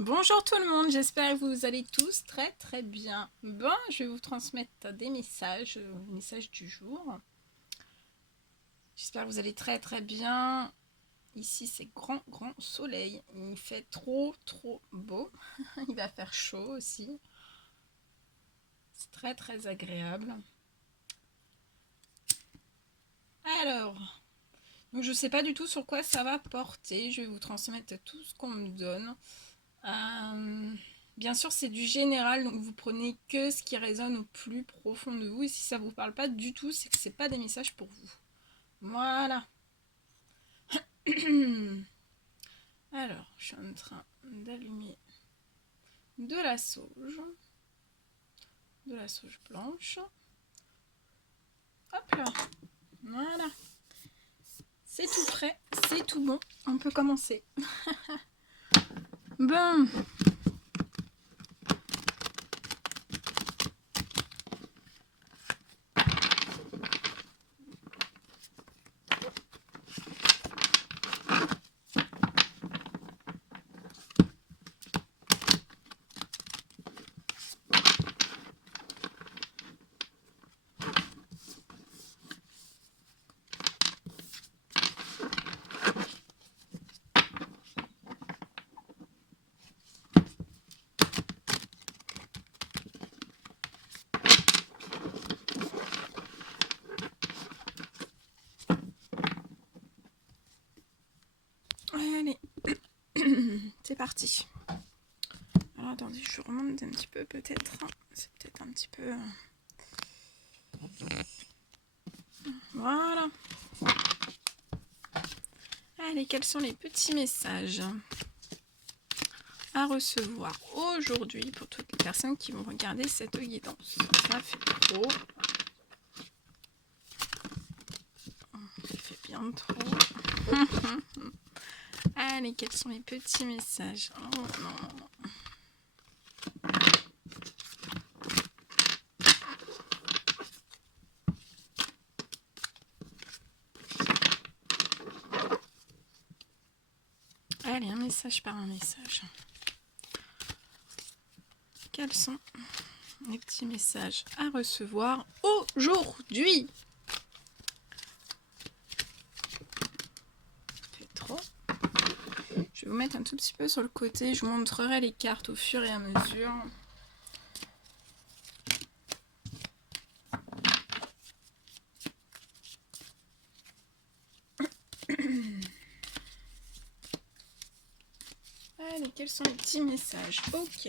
Bonjour tout le monde, j'espère que vous allez tous très très bien. Bon, je vais vous transmettre des messages, les messages du jour. J'espère que vous allez très très bien. Ici c'est grand soleil, il fait trop beau. Il va faire chaud aussi. C'est très très agréable. Alors, donc je sais pas du tout sur quoi ça va porter. Je vais vous transmettre tout ce qu'on me donne. Bien sûr, c'est du général, donc vous prenez que ce qui résonne au plus profond de vous. Et si ça vous parle pas du tout, c'est que c'est pas des messages pour vous. Voilà. Alors, je suis en train d'allumer de la sauge blanche. Hop là. Voilà. C'est tout prêt, c'est tout bon. On peut commencer. Bon. Allez. C'est parti. Alors attendez, je remonte un petit peu peut-être. C'est peut-être un petit peu... Voilà. Allez, quels sont les petits messages à recevoir aujourd'hui pour toutes les personnes qui vont regarder cette guidance? Ça fait trop. Ça fait bien trop. Allez, quels sont les petits messages? Oh non. Allez, un message par un message. Quels sont les petits messages à recevoir aujourd'hui? Ça fait trop. Je vais vous mettre un tout petit peu sur le côté. Je vous montrerai les cartes au fur et à mesure. Allez, quels sont les petits messages? Ok.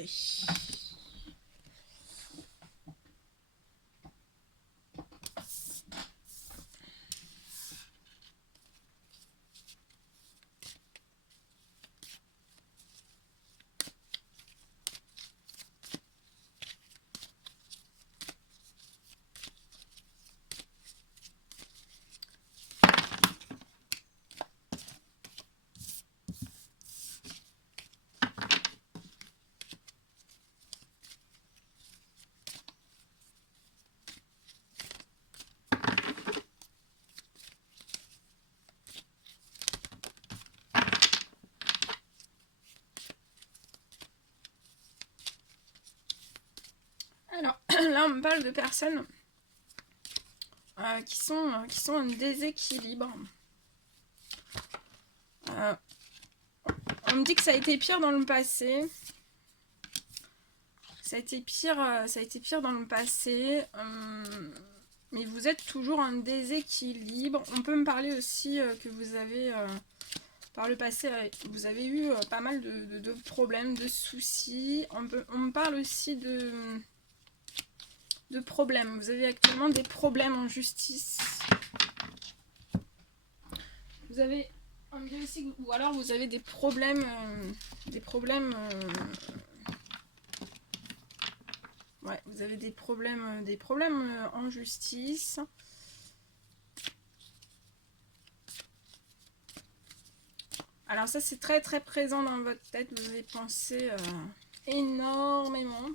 Alors, là, on me parle de personnes qui sont en déséquilibre. On me dit que ça a été pire dans le passé. Ça a été pire dans le passé. Mais vous êtes toujours en déséquilibre. On peut me parler aussi que vous avez, par le passé, vous avez eu pas mal de problèmes, de soucis. On me parle aussi de problèmes. Vous avez actuellement des problèmes en justice. Vous avez... On me dit aussi que, ou alors vous avez des problèmes... ouais, vous avez des problèmes en justice. Alors ça, c'est très très présent dans votre tête. Vous avez pensé énormément.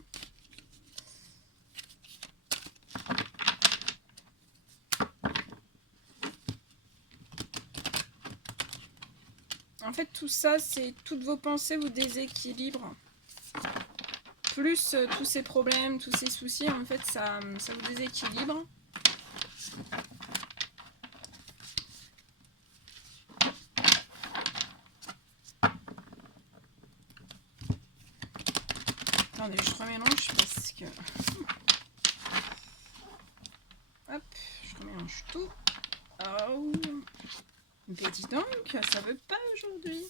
En fait, tout ça, c'est toutes vos pensées vous déséquilibrent. Plus tous ces problèmes, tous ces soucis, en fait, ça vous déséquilibre. Attendez, je remélange parce que... Hop, je remélange tout. Oh, mais dis donc, ça veut pas aujourd'hui.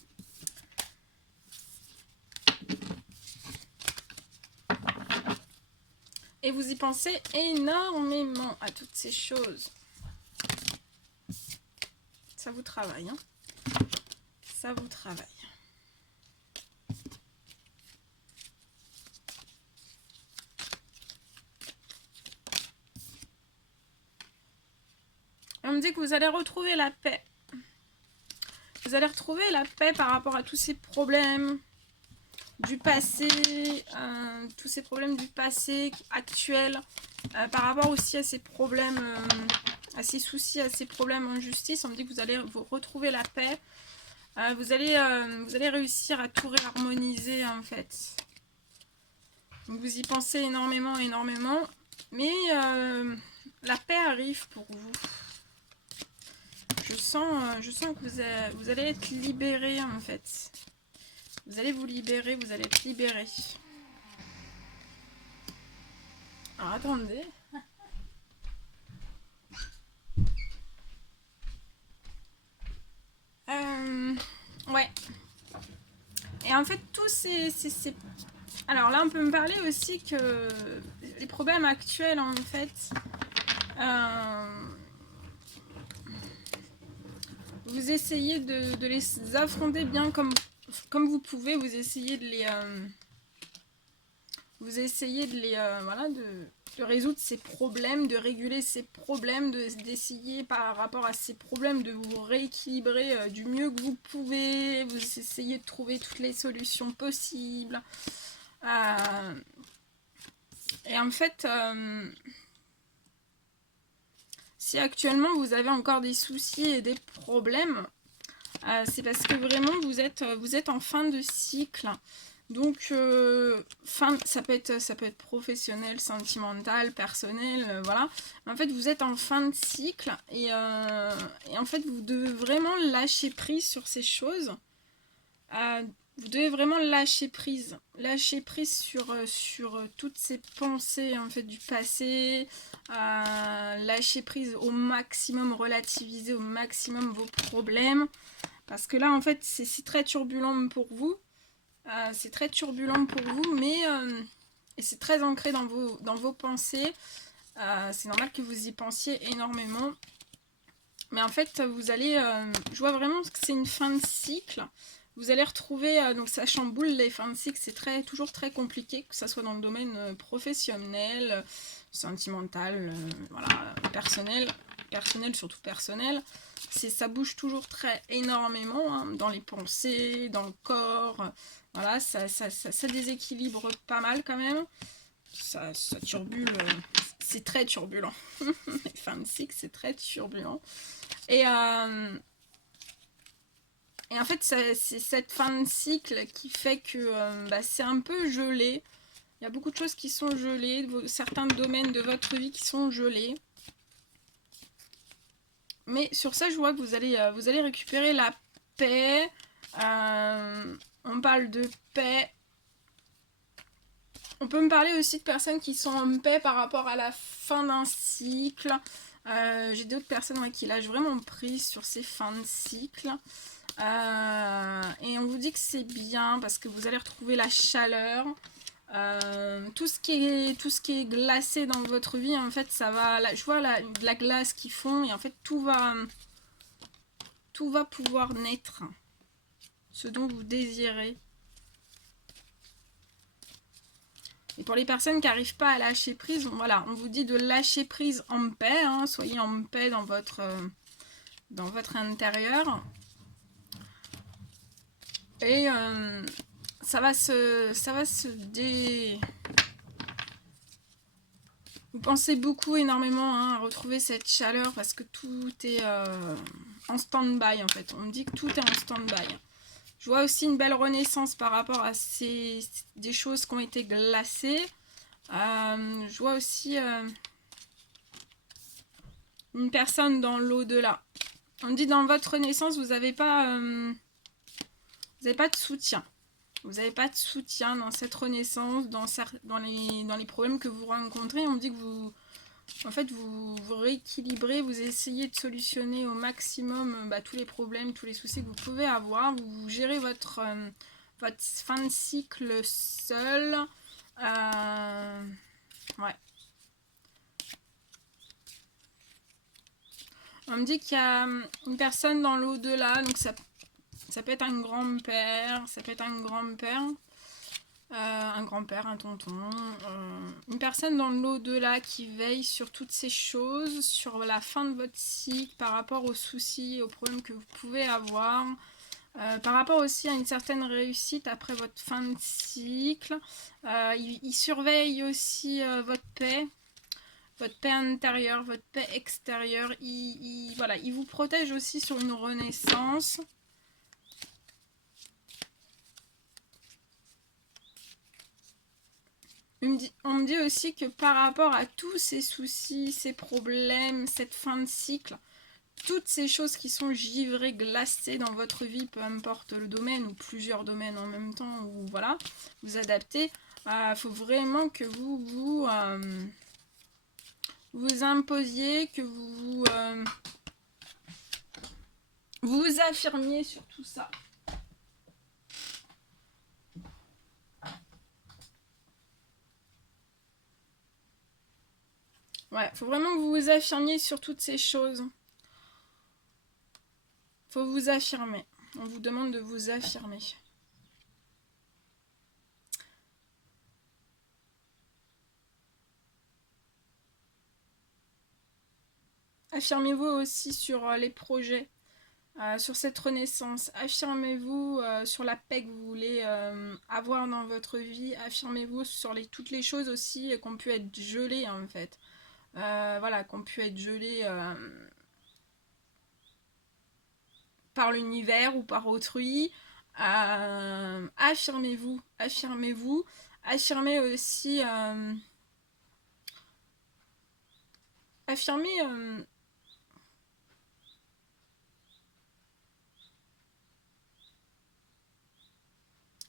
Et vous y pensez énormément à toutes ces choses. Ça vous travaille, hein? Ça vous travaille. On me dit que vous allez retrouver la paix. Vous allez retrouver la paix par rapport à tous ces problèmes du passé, tous ces problèmes du passé actuel, par rapport aussi à ces problèmes, à ces soucis, à ces problèmes en justice. On me dit que vous allez vous retrouver la paix. Vous allez réussir à tout réharmoniser en fait. Donc vous y pensez énormément, énormément. Mais la paix arrive pour vous. Je sens que vous allez être libéré en fait. Vous allez vous libérer, vous allez être libéré. Alors attendez. Ouais. Et en fait, tous ces... Alors là, on peut me parler aussi que les problèmes actuels, en fait, vous essayez de les affronter bien comme vous pouvez. Vous essayez de les... voilà, de résoudre ces problèmes, de réguler ces problèmes, d'essayer par rapport à ces problèmes de vous rééquilibrer du mieux que vous pouvez. Vous essayez de trouver toutes les solutions possibles. Et en fait, si actuellement vous avez encore des soucis et des problèmes, c'est parce que vraiment vous êtes en fin de cycle. Donc, ça peut être professionnel, sentimental, personnel, voilà. Mais en fait, vous êtes en fin de cycle et en fait, vous devez vraiment lâcher prise sur ces choses. Vous devez vraiment lâcher prise sur toutes ces pensées en fait du passé, lâcher prise au maximum, relativiser au maximum vos problèmes, parce que là, en fait, c'est très turbulent pour vous. C'est très turbulent pour vous, mais et c'est très ancré dans vos pensées. C'est normal que vous y pensiez énormément. Mais en fait, vous allez... je vois vraiment que c'est une fin de cycle. Vous allez retrouver... donc ça chamboule les fins de cycle. C'est toujours très compliqué, que ce soit dans le domaine professionnel, sentimental, voilà, personnel, surtout personnel. Ça bouge toujours très énormément hein, dans les pensées, dans le corps. Voilà, ça déséquilibre pas mal quand même. Ça turbule, c'est très turbulent. Les fins de cycle, c'est très turbulent. Et en fait, c'est cette fin de cycle qui fait que c'est un peu gelé. Il y a beaucoup de choses qui sont gelées, certains domaines de votre vie qui sont gelés. Mais sur ça, je vois que vous allez récupérer la paix. On parle de paix. On peut me parler aussi de personnes qui sont en paix par rapport à la fin d'un cycle. J'ai d'autres personnes qui lâchent vraiment prise sur ces fins de cycle. Et on vous dit que c'est bien parce que vous allez retrouver la chaleur. Tout ce qui est glacé dans votre vie, en fait, ça va... Là, je vois de la glace qui fond et en fait, tout va pouvoir naître. Ce dont vous désirez. Et pour les personnes qui n'arrivent pas à lâcher prise, voilà, on vous dit de lâcher prise en paix. Hein, soyez en paix dans votre intérieur. Et ça va se Vous pensez énormément hein, à retrouver cette chaleur parce que tout est en stand-by en fait. On me dit que tout est en stand-by. Je vois aussi une belle renaissance par rapport à des choses qui ont été glacées. Je vois aussi une personne dans l'au-delà. On me dit dans votre renaissance, vous n'avez pas de soutien. Vous n'avez pas de soutien dans cette renaissance, dans les problèmes que vous rencontrez. On me dit que vous rééquilibrez, vous essayez de solutionner au maximum tous les problèmes, tous les soucis que vous pouvez avoir. Vous gérez votre fin de cycle seul. Ouais. On me dit qu'il y a une personne dans l'au-delà, donc ça peut être un grand-père, ça peut être un grand-père, un tonton, une personne dans l'au-delà qui veille sur toutes ces choses, sur la fin de votre cycle, par rapport aux soucis, aux problèmes que vous pouvez avoir, par rapport aussi à une certaine réussite après votre fin de cycle. Il surveille aussi votre paix intérieure, votre paix extérieure. Voilà, il vous protège aussi sur une renaissance. On me dit aussi que par rapport à tous ces soucis, ces problèmes, cette fin de cycle, toutes ces choses qui sont givrées, glacées dans votre vie, peu importe le domaine ou plusieurs domaines en même temps, ou voilà, vous adaptez, il faut vraiment que vous imposiez, que vous affirmiez sur tout ça. Ouais, faut vraiment que vous vous affirmiez sur toutes ces choses. Faut vous affirmer. On vous demande de vous affirmer. Affirmez-vous aussi sur les projets, sur cette renaissance. Affirmez-vous sur la paix que vous voulez avoir dans votre vie. Affirmez-vous sur toutes les choses aussi qui ont pu être gelées en fait. Voilà, qui ont pu être gelées par l'univers ou par autrui. Affirmez-vous. Affirmez-vous. Affirmez aussi... affirmez...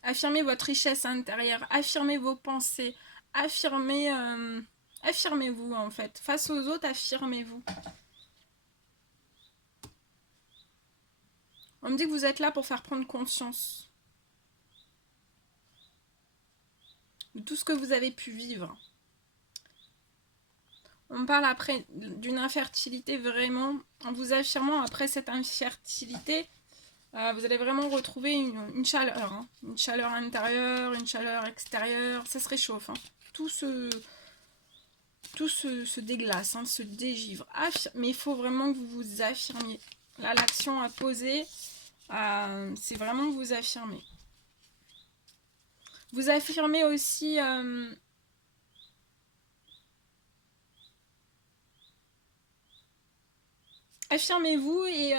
affirmez votre richesse intérieure, affirmez vos pensées, affirmez-vous en fait. Face aux autres, affirmez-vous. On me dit que vous êtes là pour faire prendre conscience de tout ce que vous avez pu vivre. On me parle après d'une infertilité vraiment, en vous affirmant après cette infertilité, vous allez vraiment retrouver une chaleur, hein. Une chaleur intérieure, une chaleur extérieure, ça se réchauffe. Hein. Tout se déglace, hein, se dégivre. Mais il faut vraiment que vous vous affirmiez. Là, l'action à poser, c'est vraiment que vous affirmez. Vous affirmez aussi... affirmez-vous et...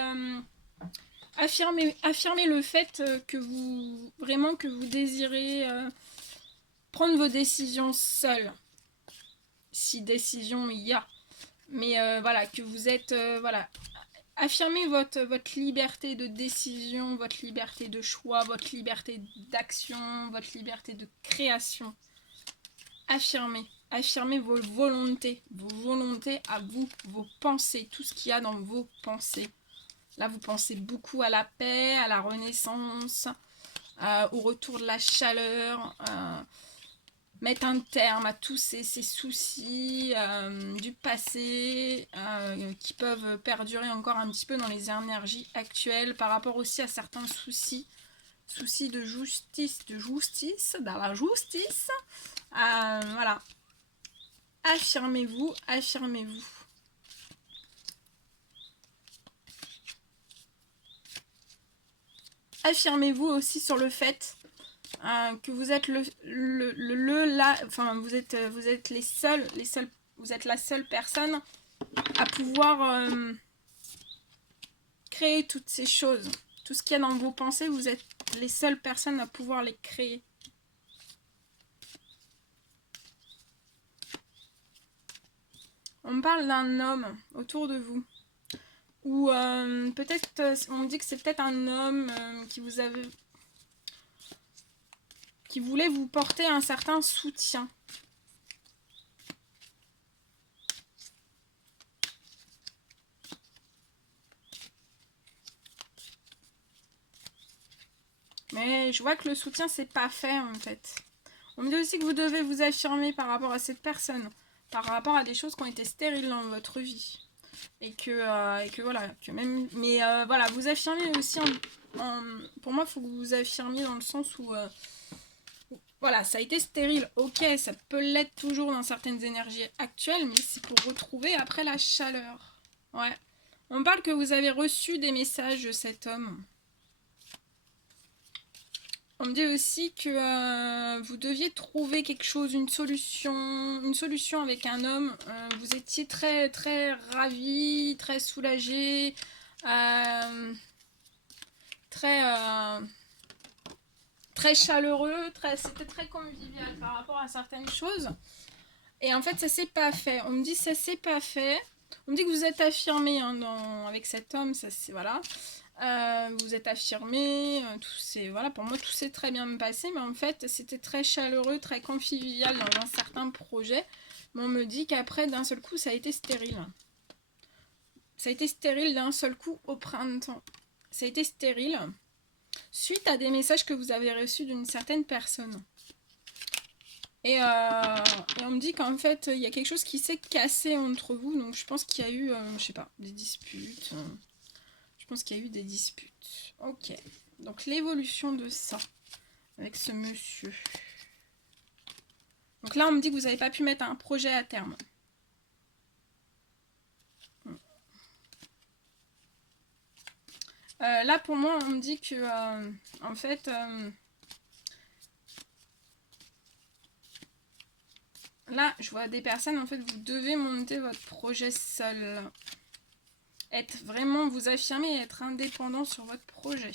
affirmez le fait que vous désirez prendre vos décisions seul, si décision il y a, mais voilà, que vous êtes voilà, affirmez votre liberté de décision, votre liberté de choix, votre liberté d'action, votre liberté de création. Affirmez vos volontés à vous, vos pensées, tout ce qu'il y a dans vos pensées. Là, vous pensez beaucoup à la paix, à la renaissance, au retour de la chaleur, mettre un terme à tous ces soucis du passé qui peuvent perdurer encore un petit peu dans les énergies actuelles, par rapport aussi à certains soucis de justice, dans la justice. Voilà. Affirmez-vous. Affirmez-vous aussi sur le fait que vous êtes vous êtes vous êtes la seule personne à pouvoir créer toutes ces choses. Tout ce qu'il y a dans vos pensées, vous êtes les seules personnes à pouvoir les créer. On me parle d'un homme autour de vous. Ou peut-être, on me dit que c'est peut-être un homme qui voulait vous porter un certain soutien. Mais je vois que le soutien, c'est pas fait en fait. On me dit aussi que vous devez vous affirmer par rapport à cette personne, par rapport à des choses qui ont été stériles dans votre vie. Et que voilà, que même. Mais voilà, vous affirmez aussi pour moi, il faut que vous vous affirmiez dans le sens où. Voilà, ça a été stérile, ok, ça peut l'être toujours dans certaines énergies actuelles, mais c'est pour retrouver après la chaleur. Ouais. On parle que vous avez reçu des messages de cet homme. On me dit aussi que vous deviez trouver quelque chose, une solution avec un homme. Vous étiez très très ravi, très soulagé, très très chaleureux, c'était très convivial par rapport à certaines choses. Et en fait, ça s'est pas fait. On me dit ça s'est pas fait. On me dit que vous êtes affirmé hein, avec cet homme, ça c'est voilà. Vous êtes affirmé, voilà, pour moi tout s'est très bien passé, mais en fait c'était très chaleureux, très convivial dans un certain projet. Mais on me dit qu'après d'un seul coup ça a été stérile. Ça a été stérile d'un seul coup au printemps. Ça a été stérile suite à des messages que vous avez reçus d'une certaine personne. Et on me dit qu'en fait il y a quelque chose qui s'est cassé entre vous, donc je pense qu'il y a eu, je sais pas, des disputes. Je pense qu'il y a eu des disputes. Ok. Donc l'évolution de ça avec ce monsieur. Donc là, on me dit que vous n'avez pas pu mettre un projet à terme. Là, pour moi, on me dit que, en fait, là, je vois des personnes, en fait, vous devez monter votre projet seul. Être vraiment, vous affirmer et être indépendant sur votre projet.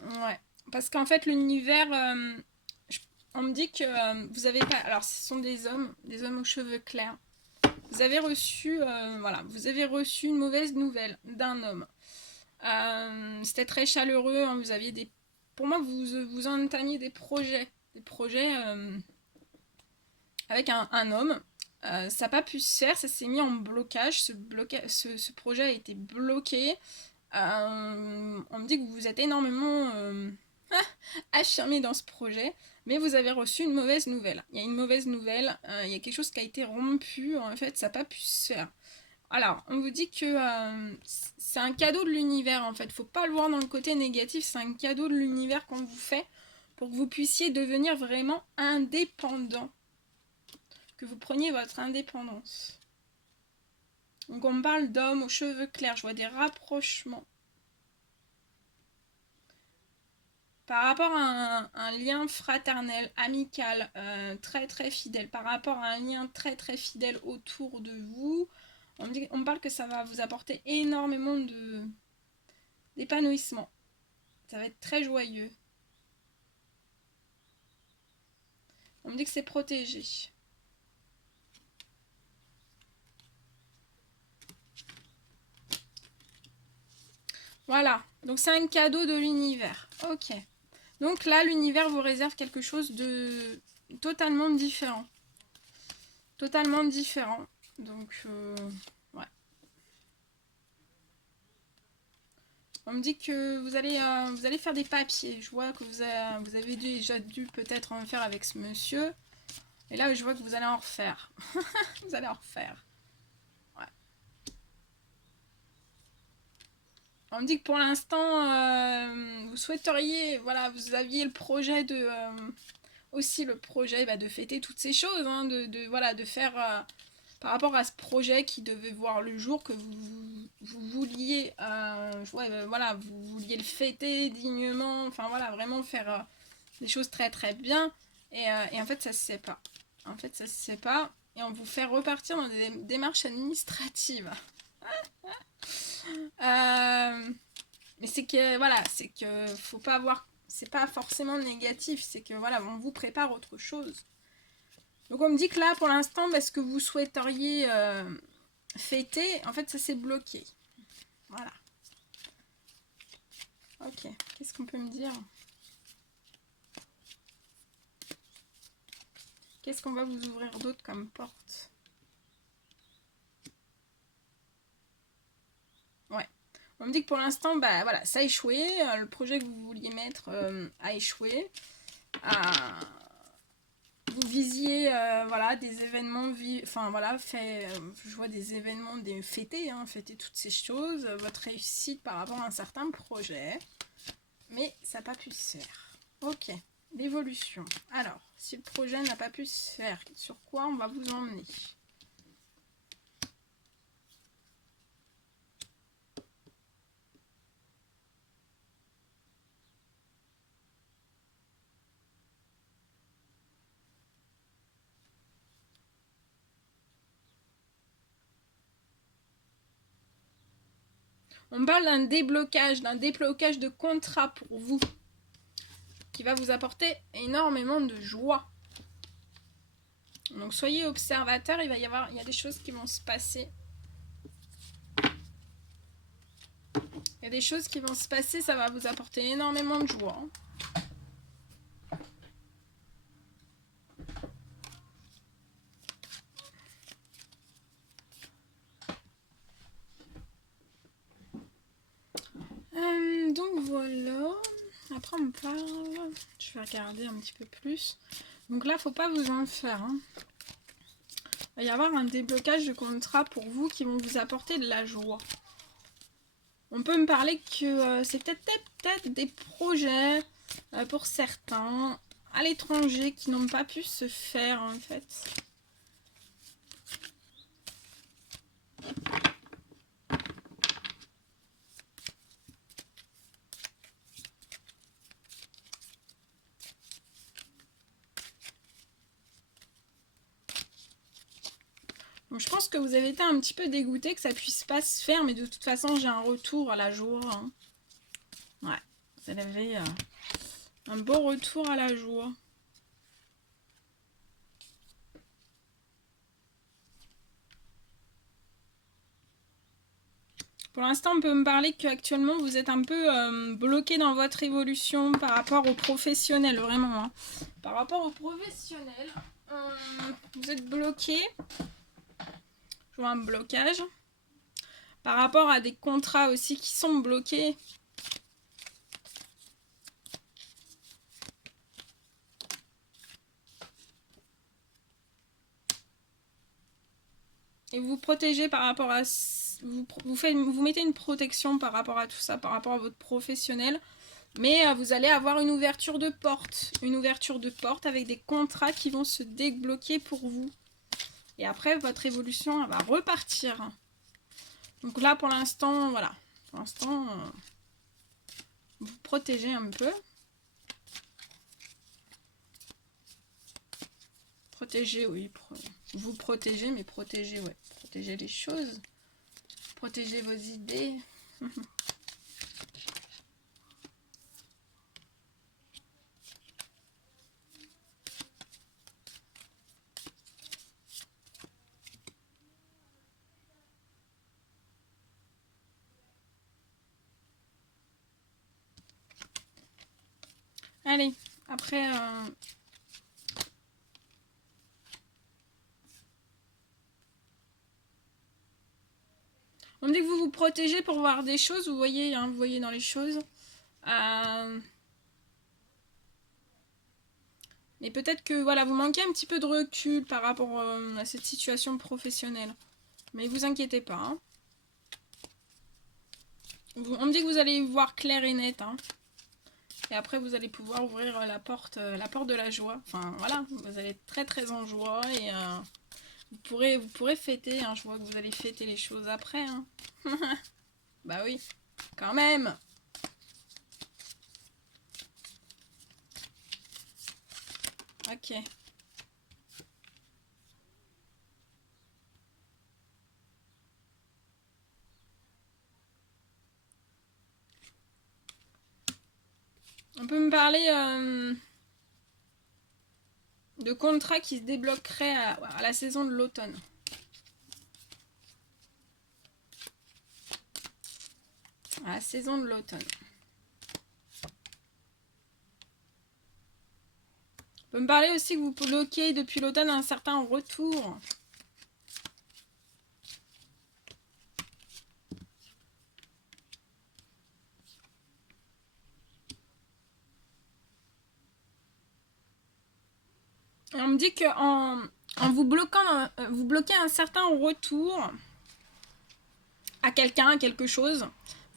Ouais. Parce qu'en fait, l'univers, on me dit que vous avez pas... Alors, ce sont des hommes aux cheveux clairs. Vous avez reçu, voilà, vous avez reçu une mauvaise nouvelle d'un homme. C'était très chaleureux, hein, vous aviez des... Pour moi, vous entamiez des projets avec un homme. Ça n'a pas pu se faire, ça s'est mis en blocage. Ce projet a été bloqué. On me dit que vous êtes énormément affirmé dans ce projet, mais vous avez reçu une mauvaise nouvelle. Il y a une mauvaise nouvelle, il y a quelque chose qui a été rompu, en fait, ça n'a pas pu se faire. Alors, on vous dit que c'est un cadeau de l'univers, en fait. Faut pas le voir dans le côté négatif, c'est un cadeau de l'univers qu'on vous fait pour que vous puissiez devenir vraiment indépendant. Que vous preniez votre indépendance. Donc on me parle d'hommes aux cheveux clairs, je vois des rapprochements. Par rapport à un lien fraternel, amical, très très fidèle, par rapport à un lien très très fidèle autour de vous, on me parle que ça va vous apporter énormément d'épanouissement. Ça va être très joyeux. On me dit que c'est protégé. Voilà, donc c'est un cadeau de l'univers. Ok. Donc là, l'univers vous réserve quelque chose de totalement différent. Totalement différent. Donc, ouais. On me dit que vous allez faire des papiers. Je vois que vous avez déjà dû peut-être en faire avec ce monsieur. Et là, je vois que vous allez en refaire. Vous allez en refaire. Ouais. On me dit que pour l'instant, vous souhaiteriez, voilà, vous aviez le projet de... aussi le projet de fêter toutes ces choses, hein, voilà, de faire... par rapport à ce projet qui devait voir le jour, que vous vouliez, voilà, vous vouliez le fêter dignement, enfin voilà, vraiment faire des choses très très bien, et en fait ça se sait pas. En fait ça se sait pas, et on vous fait repartir dans des démarches administratives. Mais c'est que, voilà, c'est que faut pas avoir... C'est pas forcément négatif, c'est que, voilà, on vous prépare autre chose. Donc on me dit que là, pour l'instant, ce que vous souhaiteriez fêter, en fait, ça s'est bloqué. Voilà. Ok, qu'est-ce qu'on peut me dire? Qu'est-ce qu'on va vous ouvrir d'autre comme porte? Ouais. On me dit que pour l'instant, voilà, ça a échoué. Le projet que vous vouliez mettre a échoué. Vous visiez voilà, des événements, enfin voilà, je vois des événements, fêter, fêter toutes ces choses, votre réussite par rapport à un certain projet, mais ça n'a pas pu se faire. Ok, l'évolution. Alors, si le projet n'a pas pu se faire, sur quoi on va vous emmener? On parle d'un déblocage de contrat pour vous, qui va vous apporter énormément de joie. Donc soyez observateurs, il y a des choses qui vont se passer. Il y a des choses qui vont se passer, ça va vous apporter énormément de joie. Donc voilà. Après on me parle. Je vais regarder un petit peu plus. Donc là, faut pas vous en faire. Il va y avoir un déblocage de contrat pour vous qui vont vous apporter de la joie. On peut me parler que c'est peut-être des projets pour certains à l'étranger qui n'ont pas pu se faire en fait. Donc je pense que vous avez été un petit peu dégoûté que ça puisse pas se faire, mais de toute façon j'ai un retour à la joie. Ouais, vous avez un beau retour à la joie. Pour l'instant, on peut me parler qu'actuellement, vous êtes un peu bloqué dans votre évolution par rapport aux professionnels, vraiment. Par rapport aux professionnels, vous êtes bloqué. Je vois un blocage. Par rapport à des contrats aussi qui sont bloqués. Et vous protégez par rapport à... Vous mettez une protection par rapport à tout ça, par rapport à votre professionnel. Mais vous allez avoir une ouverture de porte. Une ouverture de porte avec des contrats qui vont se débloquer pour vous. Et après, votre évolution elle va repartir. Donc là, pour l'instant, voilà. Pour l'instant, vous protégez un peu. Protéger, oui. Vous protégez, mais protégez, ouais. Protégez les choses. Protégez vos idées. Allez, après... On me dit que vous vous protégez pour voir des choses, vous voyez dans les choses. Mais peut-être que voilà, vous manquez un petit peu de recul par rapport à cette situation professionnelle. Mais vous inquiétez pas. Hein. On me dit que vous allez voir clair et net. Hein. Et après, vous allez pouvoir ouvrir la porte de la joie. Enfin, voilà, vous allez être très très en joie et vous pourrez fêter. Hein. Je vois que vous allez fêter les choses après. Hein. Bah oui, quand même. Ok. On peut me parler de contrats qui se débloqueraient à la saison de l'automne. À la saison de l'automne. On peut me parler aussi que vous bloquez depuis l'automne un certain retour. Et on me dit qu'en vous bloquant, vous bloquez un certain retour à quelqu'un, à quelque chose.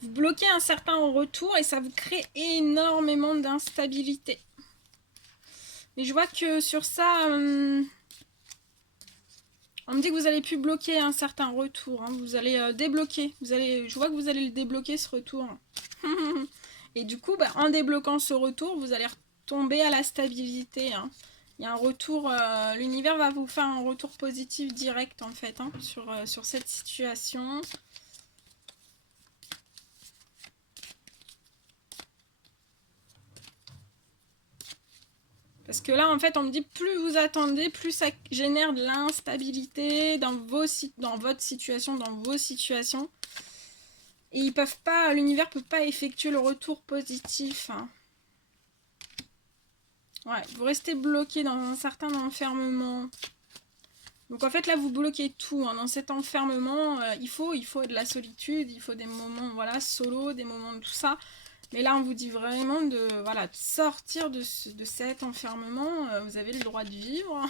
Vous bloquez un certain retour et ça vous crée énormément d'instabilité. Mais je vois que sur ça, on me dit que vous allez plus bloquer un certain retour. Hein. Vous allez débloquer. Je vois que vous allez le débloquer ce retour. Et du coup, en débloquant ce retour, vous allez retomber à la stabilité. Hein. Il y a un retour, l'univers va vous faire un retour positif direct en fait hein, sur cette situation. Parce que là, en fait, on me dit plus vous attendez, plus ça génère de l'instabilité dans votre situation, dans vos situations. Et ils peuvent pas, l'univers peut pas effectuer le retour positif. Hein. Ouais, vous restez bloqué dans un certain enfermement. Donc en fait là vous bloquez tout hein. Dans cet enfermement. Il faut de la solitude, il faut des moments voilà solo, des moments de tout ça. Mais là on vous dit vraiment de sortir de cet enfermement. Vous avez le droit de vivre.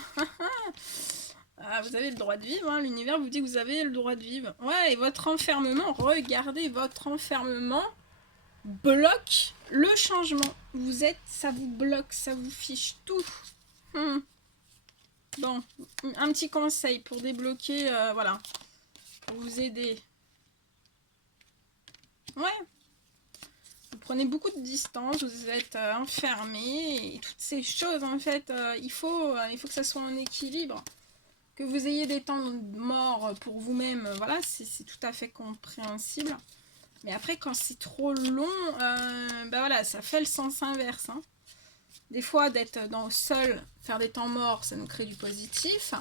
Vous avez le droit de vivre. Hein. L'univers vous dit que vous avez le droit de vivre. Ouais et votre enfermement, regardez votre enfermement bloque le changement. Ça vous bloque, ça vous fiche tout. Bon, un petit conseil pour débloquer, voilà, pour vous aider. Ouais, vous prenez beaucoup de distance, vous êtes enfermé, et toutes ces choses, en fait, il faut que ça soit en équilibre. Que vous ayez des temps morts pour vous-même, voilà, c'est tout à fait compréhensible. Mais après, quand c'est trop long, voilà, ça fait le sens inverse. Hein. Des fois, d'être seul, faire des temps morts, ça nous crée du positif.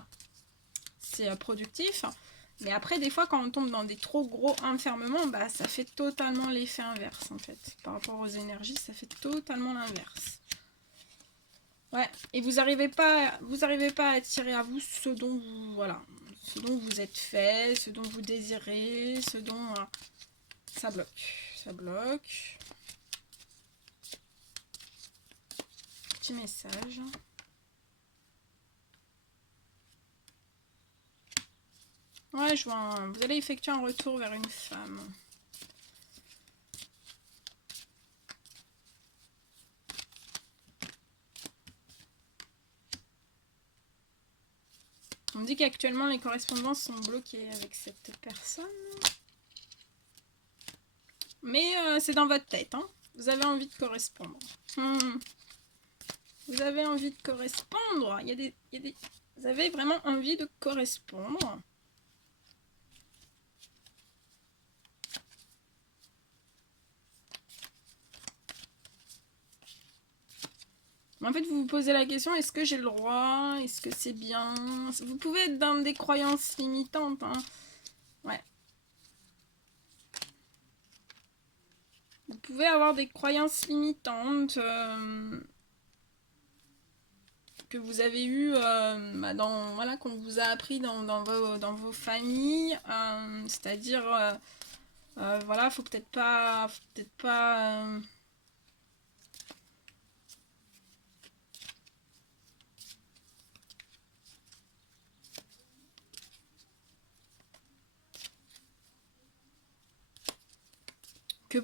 C'est productif. Mais après, des fois, quand on tombe dans des trop gros enfermements, ça fait totalement l'effet inverse, en fait. Par rapport aux énergies, ça fait totalement l'inverse. Ouais, et vous n'arrivez pas à attirer à vous ce dont vous êtes fait, ce dont vous désirez, ce dont... ça bloque. Petit message. Ouais, je vois. Vous allez effectuer un retour vers une femme. On me dit qu'actuellement les correspondances sont bloquées avec cette personne. Mais c'est dans votre tête. Hein. Vous avez envie de correspondre. Vous avez envie de correspondre. Vous avez vraiment envie de correspondre. En fait, vous vous posez la question, est-ce que j'ai le droit? Est-ce que c'est bien? Vous pouvez être dans des croyances limitantes. Hein. Ouais. Vous pouvez avoir des croyances limitantes que vous avez eues qu'on vous a appris dans vos familles. C'est-à-dire, faut peut-être pas...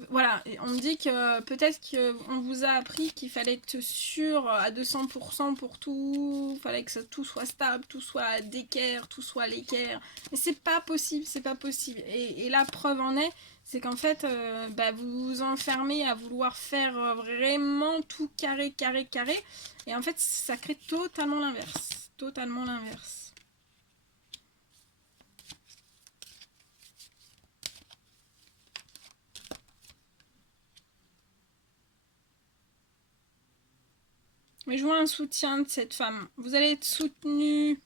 voilà, et on me dit que peut-être qu'on vous a appris qu'il fallait être sûr à 200% pour tout, fallait que tout soit stable, tout soit d'équerre, tout soit l'équerre. Mais c'est pas possible, c'est pas possible. Et la preuve en est, c'est qu'en fait, vous vous enfermez à vouloir faire vraiment tout carré. Et en fait, ça crée totalement l'inverse. Totalement l'inverse. Mais je vois un soutien de cette femme. Vous allez être soutenu.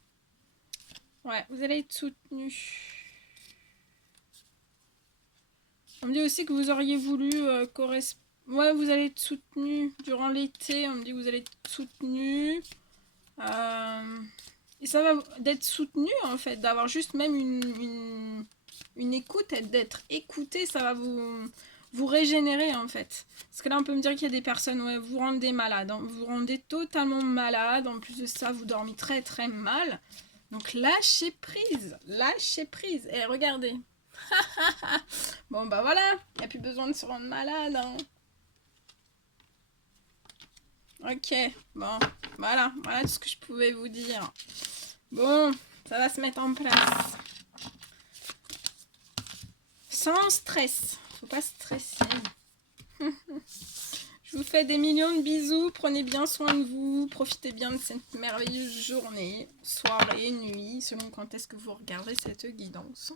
Ouais, vous allez être soutenu. On me dit aussi que vous auriez voulu correspondre. Ouais, vous allez être soutenu durant l'été. On me dit que vous allez être soutenu. Et ça va d'être soutenu en fait, d'avoir juste même une écoute, d'être écouté, ça va vous régénérer en fait. Parce que là on peut me dire qu'il y a des personnes, ouais, vous rendez malade, hein, vous rendez totalement malade, en plus de ça vous dormez très très mal. Donc lâchez prise, lâchez prise. Et regardez. Bon bah voilà, il n'y a plus besoin de se rendre malade. Hein. Ok, bon, voilà tout ce que je pouvais vous dire. Bon, ça va se mettre en place. Sans stress. Faut pas stresser. Je vous fais des millions de bisous. Prenez bien soin de vous. Profitez bien de cette merveilleuse journée, soirée, nuit, selon quand est-ce que vous regardez cette guidance.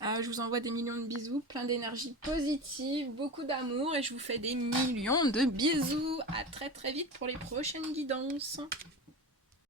Je vous envoie des millions de bisous, plein d'énergie positive, beaucoup d'amour et je vous fais des millions de bisous. À très très vite pour les prochaines guidances.